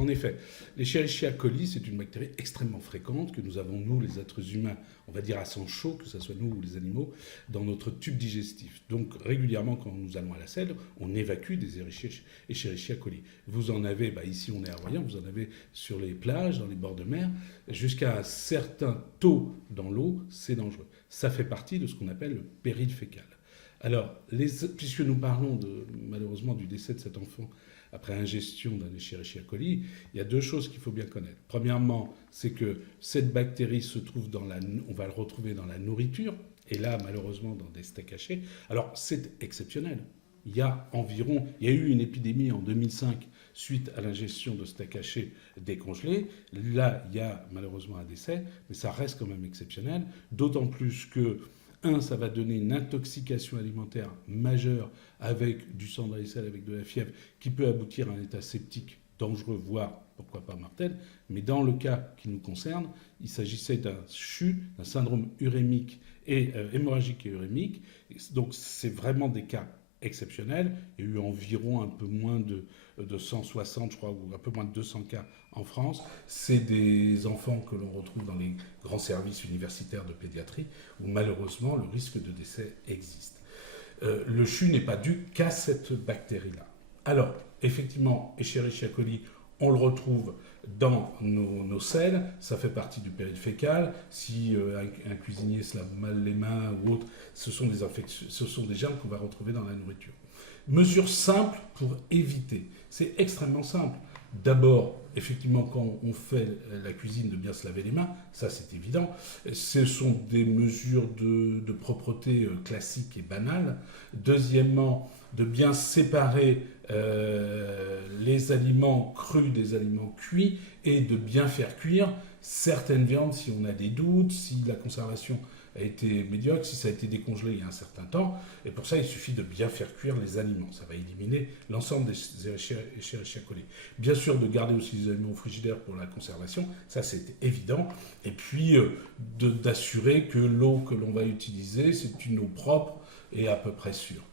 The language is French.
En effet, l'Escherichia coli, c'est une bactérie extrêmement fréquente que nous avons, nous, les êtres humains, on va dire à sang chaud, que ce soit nous ou les animaux, dans notre tube digestif. Donc, régulièrement, quand nous allons à la selle, on évacue des Escherichia coli. Vous en avez, ici on est à Royan, vous en avez sur les plages, dans les bords de mer, jusqu'à un certain taux dans l'eau, c'est dangereux. Ça fait partie de ce qu'on appelle le péril fécal. Alors, puisque nous parlons malheureusement du décès de cet enfant après ingestion d'un Escherichia coli, il y a deux choses qu'il faut bien connaître. Premièrement, c'est que cette bactérie se trouve on va le retrouver dans la nourriture, et là, malheureusement, dans des steaks hachés. Alors, c'est exceptionnel. Il y a eu une épidémie en 2005 suite à l'ingestion de steaks hachés décongelés. Là, il y a malheureusement un décès, mais ça reste quand même exceptionnel, d'autant plus que ça va donner une intoxication alimentaire majeure avec du sang dans les selles, avec de la fièvre, qui peut aboutir à un état septique dangereux, voire, pourquoi pas, mortel. Mais dans le cas qui nous concerne, il s'agissait d'un CHU, d'un syndrome urémique et hémorragique et urémique. Donc, c'est vraiment des cas exceptionnels. Il y a eu environ un peu moins de 160, je crois, ou un peu moins de 200 cas en France. C'est des enfants que l'on retrouve dans les grands services universitaires de pédiatrie, où malheureusement le risque de décès existe. Le CHU n'est pas dû qu'à cette bactérie-là. Alors, effectivement, Escherichia coli, on le retrouve dans nos selles, ça fait partie du péril fécal. Si un cuisinier se lave mal les mains ou autre, ce sont des germes qu'on va retrouver dans la nourriture. Mesure simple pour éviter, c'est extrêmement simple. D'abord, effectivement, quand on fait la cuisine, de bien se laver les mains, ça c'est évident. Ce sont des mesures de propreté classiques et banales. Deuxièmement, de bien séparer les aliments crus des aliments cuits et de bien faire cuire certaines viandes si on a des doutes, si la conservation a été médiocre, si ça a été décongelé il y a un certain temps. Et pour ça, il suffit de bien faire cuire les aliments. Ça va éliminer l'ensemble des Escherichia coli. Bien sûr, de garder aussi les aliments au frigidaire pour la conservation, ça c'est évident. Et puis, d'assurer que l'eau que l'on va utiliser, c'est une eau propre et à peu près sûre.